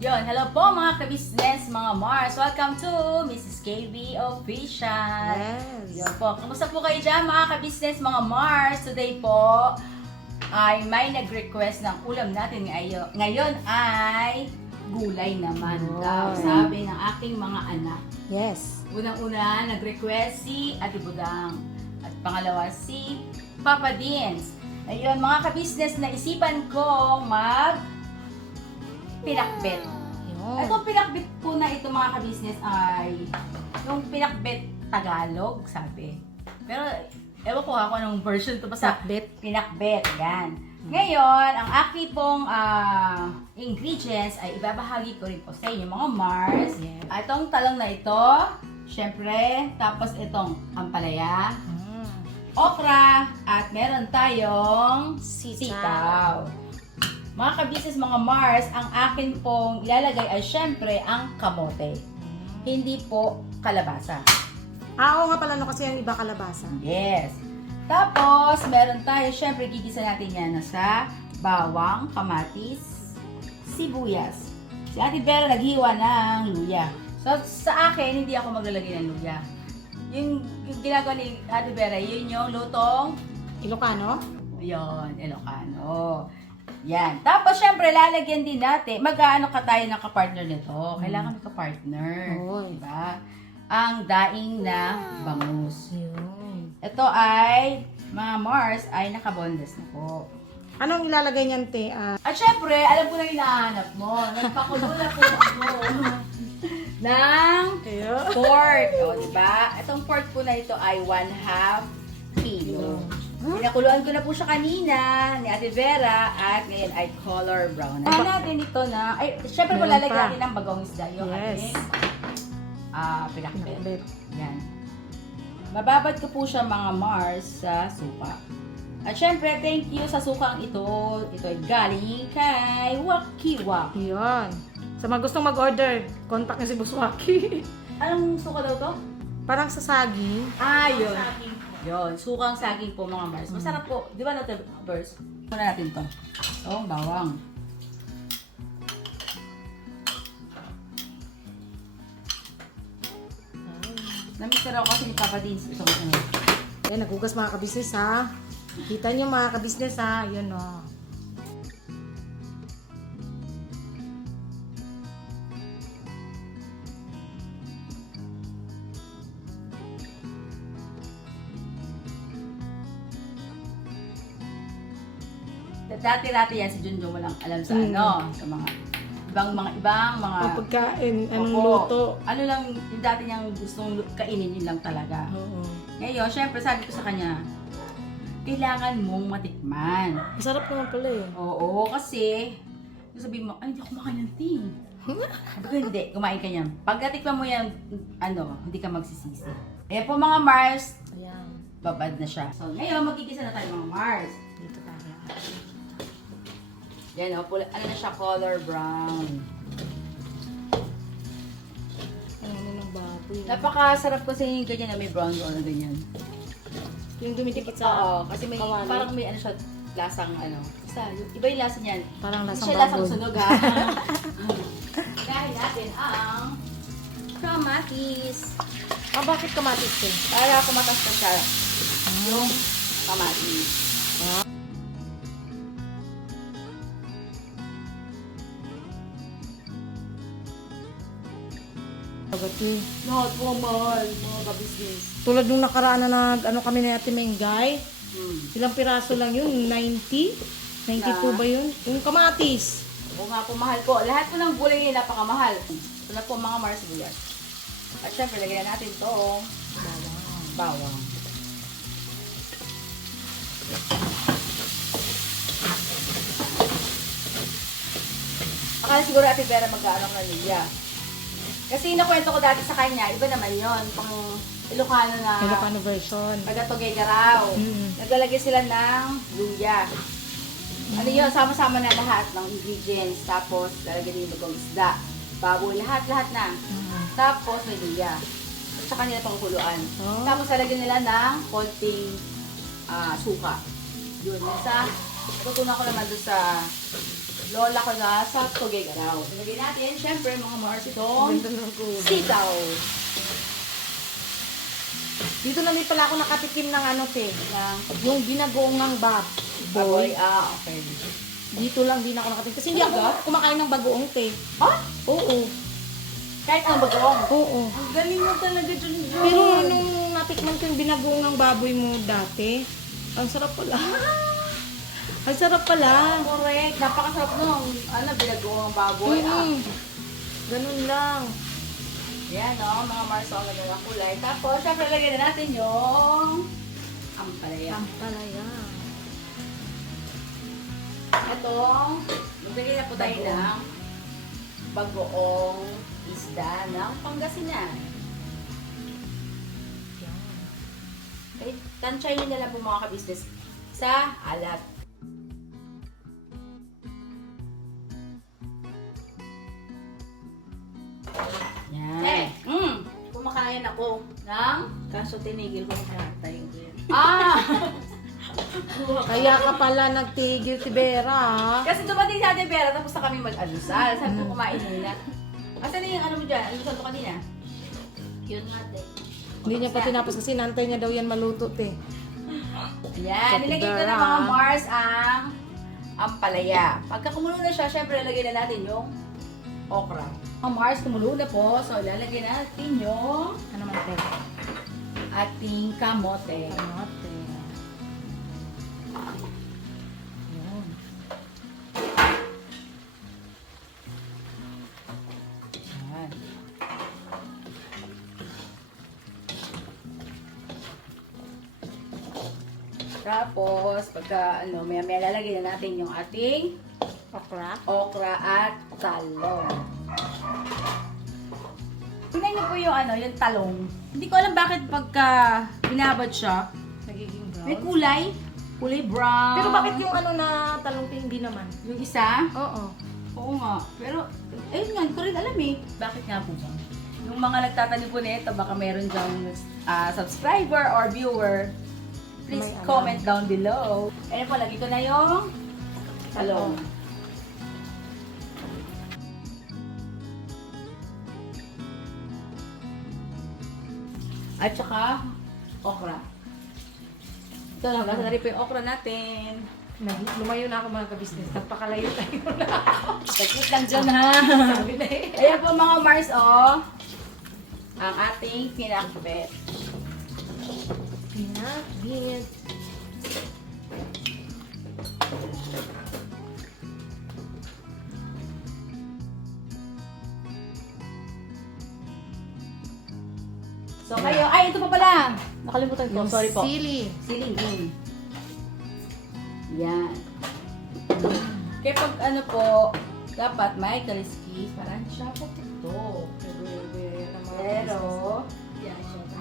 Yon, hello po mga ka-business, mga Mars. Welcome to Mrs. KB Official. Yes. Yon po. Kamusta po kayo dyan mga ka-business, mga Mars? Today po ay may nag-request ng ulam natin ngayon ay gulay naman daw, sabi ng aking mga anak. Yes. Unang-una, nag-request si Ate Budang. At pangalawa, si Papa Dins. Ayun, mga ka-business, naisipan ko pinakbet. Yun. Itong pinakbet po na ito mga ka-business ay yung pinakbet Tagalog, sabi. Pero ewan ko kung anong version ito. Basta Pinakbet. pinakbet, yan. Ngayon, ang aking pong ingredients ay ibabahagi ko rin po sa inyo mga Mars. Yes. Itong talong na ito, syempre, tapos itong ampalaya, okra, at meron tayong sitaw. Mga ka-business, mga Mars, ang akin pong ilalagay ay syempre ang kamote. Hindi po kalabasa. Oo nga pala, no, kasi yung iba kalabasa. Yes. Tapos, meron tayo, syempre, gigisa natin yan sa bawang, kamatis, sibuyas. Si Ate Vera naghiwa ng luya. So, sa akin, hindi ako maglalagay ng luya. Yung ginagawa ni Ate Vera, yun yung lutong, Ilocano? yun, Ilocano. Yan. Tapos, syempre, lalagyan din natin, mag-aano ka tayo ng kapartner nito. Kailangan may kapartner. Oy. Diba? Ang daing na bangus. Yun. Ito ay, mga Mars, ay nakabondes na po. Anong ilalagay niyan, te? At syempre, alam ko na yung hinahanap mo. Nagpakulo na po ako ng pork. O, diba? Itong pork po na ito ay 1/2 kilo. Pinakuluan ko na po siya kanina ni Ate Vera at ngayon ay color brown. Ano natin ito na, ay, syempre Meron malalagyan pa. natin ng bagong isda yung Yes. ating pinakbet. Pinakbet. Yan. Mababad ko po siya mga Mars sa suka. At syempre, thank you sa sukang ito. Ito ay galing kay Waki Waki. Yun. Sa mga gustong mag-order, contact niyo si Buswaki. Anong suka daw to? Parang sa saging. Ah, yun. Yun, sukang saging po mga Mars. Masarap po. Di ba natin, Bers? Muna natin to. Ito, bawang. Namister ako kasi ni Papa Dins. Ito ko ano. Yan, nagugas mga kabisnes ha. Kita niyo mga kabisnes ha. Yun o. Dati-dati yan si Junjun walang alam sa ano. Sa mga ibang mga Ang pagkain, anong Opo. luto. Ano lang yung dati niyang gustong kainin yun lang talaga. Oo. Ngayon, syempre sabi ko sa kanya, kailangan mong matikman. Masarap naman pala eh. Oo, kasi sabihin mo, ay, hindi ako kumakain ng ting. Sabi ko, hindi, kumain ka niyan. Pag natikman mo yan, ano, hindi ka magsisisi. Kaya po mga Mars, Ayan. babad na siya. So, ngayon, magigisa na tayo mga Mars. Dito tayo. Yan, o, ano na siya, color brown. Ano ng baboy. Napakasarap kasi yung ganyan na may brown o na ganyan. Yung dumidikit sa Oo, kasi may, kawali. parang may ano siya, lasang ano. Basta, iba yung lasa niyan. parang Hindi lasang siya lasang baboy. sunog ha. Dahil natin ang kamatis. Ah, bakit kamatis eh? Para kumatas pa siya yung kamatis. Agati. Lahat po mahal, mga ka-business. Tulad nung nakaraan na ano kami na Ate Mengay, Hmm. ilang piraso lang yun? 90? 92 ba yun? Yung kamatis. Oo nga po, mahal po. Lahat po ng gulay ay napakamahal. Ito na po mga Mars Buyas. At syempre, lagyan na natin itong bawang. Akala siguro Ate Vera mag-ano ng Lilia. Kasi nakwento ko dati sa kanya, iba naman yon pang Ilocano na Ilocano version. taga-Tugay Garaw. Naglalagay sila ng luya. Ano yun, sama-sama na lahat ng ingredients. Tapos, lalagyan din yung isda. Baboy, lahat-lahat na. Tapos, may luya. At saka nila pang kuluan. Oh. Tapos, lalagyan nila ng konting suka. Yun, sa natutunan ko naman doon sa lola ko na sa Tuguegarao. Ilagay natin, syempre, mga Mars, itong Ganda ng kulay. sitaw. Dito na may pala ako nakatikim ng ano, te. Ng Yung binagoongang baboy. baboy. Okay. Dito lang din ako nakatikim. Kasi hindi ako kumakain ng bagoong, te. Ha? Oo. Kahit ang bagong. Oo. Ang galing mo talaga dyan, John. Pero nung natikman ko yung binagoongang baboy mo dati, ang sarap pala. Ang sarap pala. Correct. Napakasarap nung, binagawang baboy. Ganun lang. Yan, mga Mars, ang ganda ng kulay. Tapos, syempre, lagyan na natin yung ampalaya. Pampalaya. Itong, magbigay na po tayo ng bagoong isda ng Pangasinan. Okay, tansyahin nyo na lang po mga ka-business sa alat. Yan. Kumakain ako. Ng? Kaso tinigil ko nakatay ko yan. Kaya ka pala nagtigil si Vera, ha? Kasi dumating sa atin pera, tapos na kami mag-alusal. Sabi ko kumain muna. Asan na yung ano mo dyan? Alusal mo kanina? Yun nga din. Hindi niya pa tinapos kasi nantay niya daw yan maluto, te. Yan, nilagay ko na mga Mars ang ampalaya. Pagka kumulo na siya, syempre lalagay na natin yung okra. Ang Mars kumulo na po, so lalagay natin yung Ano man, te? ating kamote. Kamote. Yun. Yan. Tapos, pagka maya-maya lalagay na natin yung ating okra at talong. Tingnan niyo po yung talong. Hindi ko alam bakit pagka binabad siya, Nagiging may brown. kulay brown. Pero bakit yung ano na talong te, hindi naman? Yung isa? Oo. Oo nga. Pero, ayun nga, hindi ko rin alam eh. Bakit nga po ba? Yung mga nagtatanong po nito, baka meron dyang subscriber or viewer, please May alam. comment down below. Ayun po, lagi ko na yung talong. At saka, okra. Ito lang, nasa na rin po yung okra natin. Lumayo na ako mga ka-business. Nagpakalayo tayo na. Teknik lang dyan ha. Sabi na eh. Ayan po mga Mars, ang ating pinakbet. Pinakbit. So kayo, ay ito pa pala. Nakalimutan ko, sorry po. Sili. Siling. Yan. Kaya pag dapat may kaliskis, parang siya po ito. Pero, Yan, siya.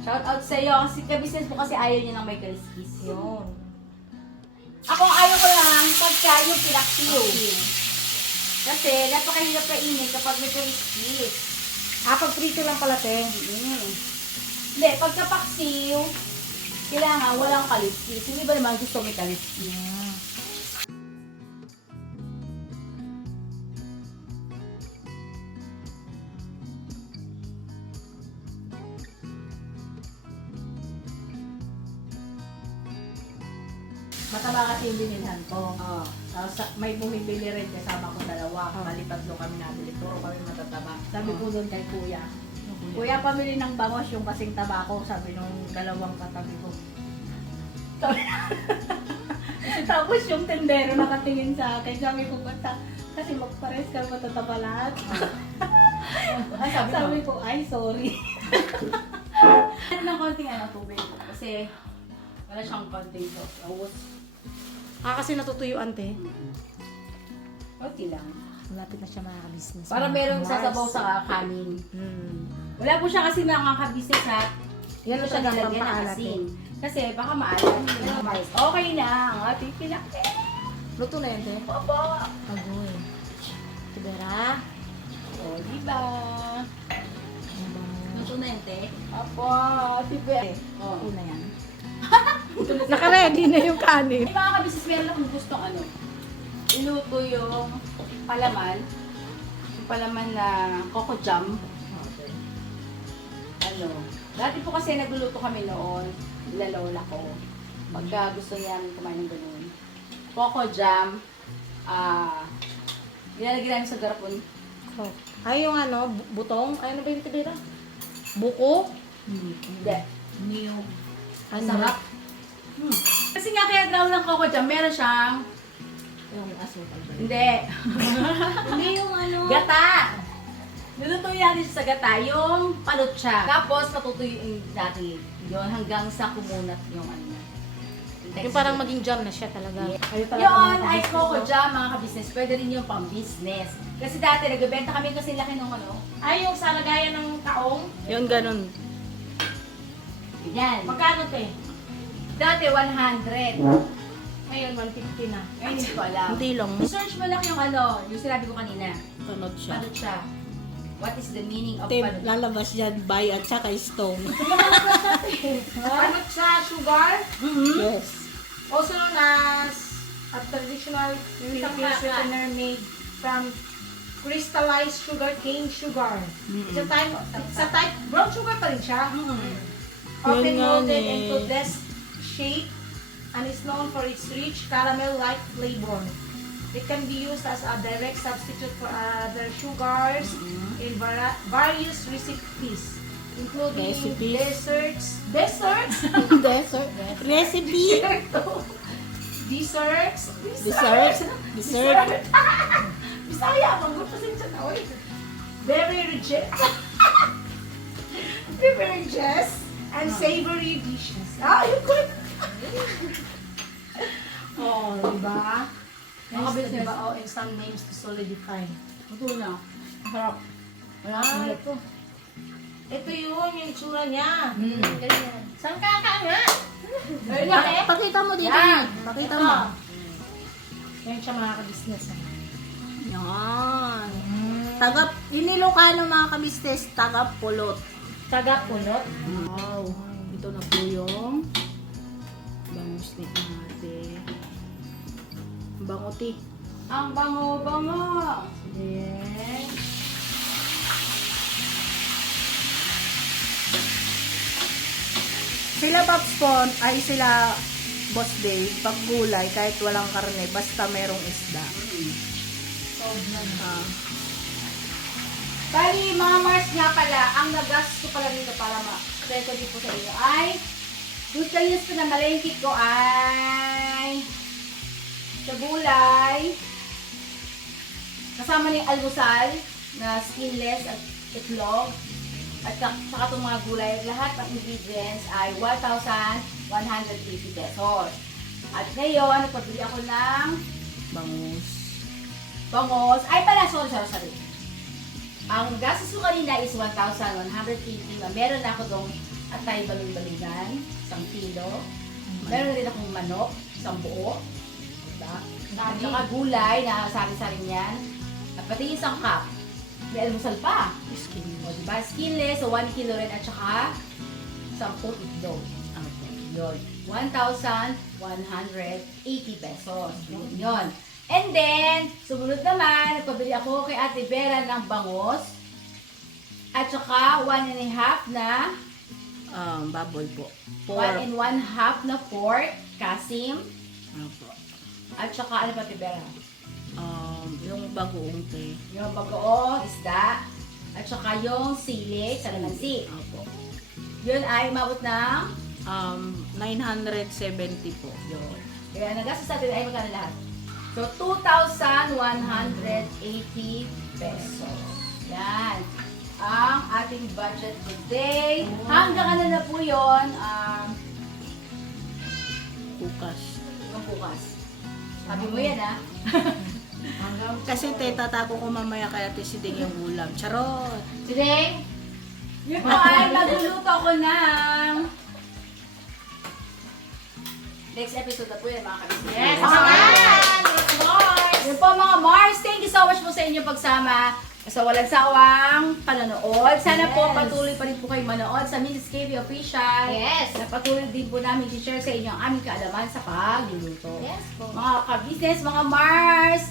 shout out sa iyo. Kasi ka-business mo kasi ayaw niya ng may kaliskis. Yun. Ako ayaw ko lang pagka yung pinaktiyo. Kasi napakahirap kainin kapag may kaliskis. Pag prito lang pala, te. Hindi, pagka paksiw, kailangan walang kaliskis. Hindi ba naman gusto may kaliskis? Yeah. Mataba kasi yung binilhan ko. Oo. Tapos may bumibili rin kasama ko dalawa. Bali tatlo kami nabili. Puro kami matataba. Sabi ko doon kay kuya. Kuya, pamili ng bangos yung kasing taba ko. Sabi nung dalawang katabi ko. Tapos yung tendero nakatingin sa akin. Sabi ko, basta kasi magpares ka matataba lahat. Ay, Sabi ko, ay sorry. Ano ng konting tubig. Kasi wala siyang konting sauce. Kasi natutuyuan, te. Okay lang. Malapit na siya mga ka-business. Para Mga merong Mars. sasabaw sa kanin. Hmm. Wala po siya kasi mga ka-business ha. Yan Hindi ang siya talagang nilagyan ng pampaalat, asin. Kasi baka maalat. Okay na ang ating pinakbet. Luto na yan, te. Opo. Agoy. Tibera. O, diba? Luto na yun, te. Opo, tibe. Luto Oh. na yan. Naka-ready na yung kanin. May mga kabisnes, meron akong gustong iluto yung palaman. Yung palaman na coco jam. Dati po kasi nagluluto kami noon, ilalola ko. Pagka gusto niya kumain ng ganun. Coco jam, nilalagay namin sa garapon. Oh. Ay, yung butong. Ay, ano ba yung tibira? Buko? Hindi. New. Ano? Sarap. Kasi nga kaya draw ng coco jam, meron siyang, Yung asukal ba? hindi, Hindi yung gata. Nilutuin natin siya sa gata, yung palot siya. Tapos patutuyuin natin yun hanggang sa kumunat yung Yung parang maging jam na siya talaga. Yun ay coco jam mga ka-business. Pwede rin yung pang business. Kasi dati nagbebenta kami kasi laki nung Ay, yung sa lagayan ng taong? Yun, ganun. Yan. Magkano, te? Dati 100. Ngayon, 150 na. Ngayon hindi ko alam. Hindi lang. Search mo lang yung yung sinabi ko kanina. Tunod siya. Palot siya. What is the meaning of Te, palot? lalabas yan, bay at saka stone. Ano sa sugar? Yes. Also known as a traditional Filipino sweetener made from crystallized sugar cane sugar. It's a type, brown sugar pa rin siya. Often Yun nga molded eh. into this shape and is known for its rich caramel-like flavor. It can be used as a direct substitute for other sugars in various recipes, including Recipes. desserts, Dessert. Recipe. desserts, Dessert. Dessert. Bisaya, pasensya na, oy. Beverages, beverages, and savory dishes. Yun ko. Oh, diba? Mga Nice, business. diba? Oh, and some names to solidify. Ito na. Sarap. Wala akong ulit. Ito yun, yung itsura niya. Ganyan. Saan ka nga? Pakita mo dito. Yan. Pakita Ito. mo. Yan siya mga ka-business. Yan. Inilocano mga kabisnes, taga-pulot. Taga-pulot. Wow. Ito na po yung bangus ni ate. Banguti. Ang bango-bango. Yes. Sila Pops Pon ay sila Boss Dave, pag gulay, kahit walang karne, basta merong isda. Bali, mga Mars nga pala, ang nagastos ko pala dito para ma-record din po sa inyo ay doon sa list ko na malengkit ko ay sa gulay, kasama na yung almusal na skinless at itlog, at saka itong mga gulay, lahat ng ingredients ay 1,180 pesos. At ngayon, nagpabili ako ng bangos. Ay pala, sorry. Ang gastos ko kanina is 1,180. Meron na ako dong atay balon-balunan, 1 kilo. Meron rin akong manok, 1 buo. Diba? At saka gulay na sari-sari niyan. At pati 1 cup. May almusal pa. O, diba? Skinless, so 1 kilo rin. At saka 10 itlog. Yun. 1,180 pesos. Yun. And then, sumunod naman, nagpabili ako kay Ate Vera ng bangos. At saka 1.5 na Baboy po. 1 1/2 na pork, kasim. Opo. At saka ano pa, Ate Vera? Yung bagoong te. Yung bagoong isda. At saka yung sili, salamansi. Opo. Yun ay umabot ng 970 po. yun. Kaya nagastos natin ay magkano lahat? So, 2,180 pesos. Yan. Ang ating budget today. Hanggang ano na po yun? Bukas. Hanggang bukas. Sabi mo yan, ha? Kasi te, tatako ko mamaya kaya te si Ding yung ulam. Charot! Today, yun po ay magluluto ako ng next episode na po yan, mga kabisnes. Yes, Yun po mga Mars, thank you so much po sa inyong pagsama. So, walang sawang panonood. Sana po Yes. patuloy pa rin po kayo manood sa Mrs. KB Official. Yes. Na patuloy din po namin i-share sa inyo ang aming kaalaman sa pagluluto. Yes po. Mga ka-business, mga Mars,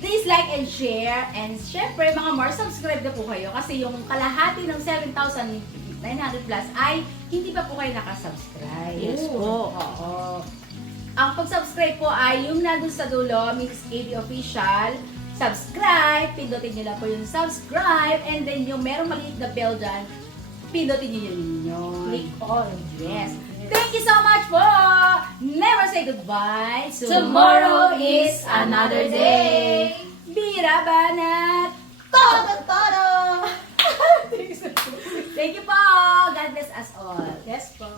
please like and share. And syempre, mga Mars, subscribe na po kayo kasi yung kalahati ng 7,900 plus ay hindi pa po kayo nakasubscribe. Yes po. Oo. Ang pag-subscribe po ay yung nandun sa dulo, Mix KB Official. Subscribe, pindutin nyo lang po yung subscribe, and then yung merong maliit na bell dyan, pindutin nyo yun. Click all. Yes. Thank you so much po! Never say goodbye. Tomorrow is another day. Bira banat! Todo! Thank you po! God bless us all. Yes po.